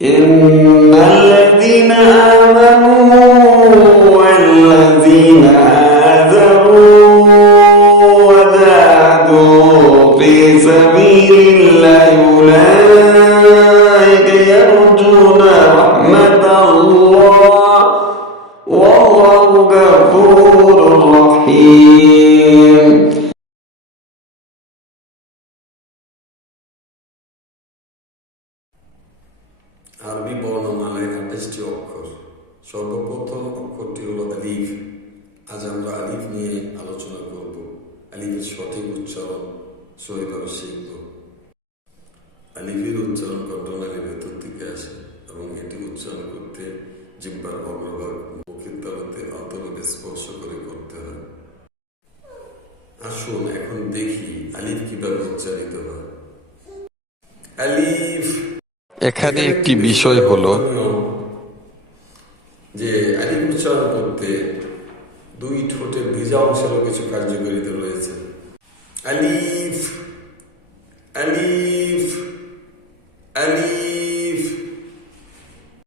إن الذين آمنوا والذين هاجروا وجاهدوا في سبيل الله أولئك يرجون رحمة الله والله غفور رحيم আরবি বর্ণমালায় 28টি অক্ষর। সর্বপ্রথম অক্ষরটি হলো আলিফ। আজ আমরা আলিফ নিয়ে আলোচনা করব। আলিফের সঠিক উচ্চারণ সহিতভাবে শিখব। আলিফের উচ্চারণ কণ্ঠনালীর ভেতর থেকে আসে এবং এটি উচ্চারণ করতে জিহ্বার অগ্রভাগ মুখের তালুতে অন্তরকে স্পর্শ করে করতে হয়। আসুন এখন দেখি আলিফ কিভাবে উচ্চারিত হয়। আলিফ। এখানে একটি বিষয় হলো যে আলিফ উচ্চারণ করতে দুই ঠোঁটের ভিজা অংশেরও কিছু কার্যকারিতা রয়েছে। আলিফ আলিফ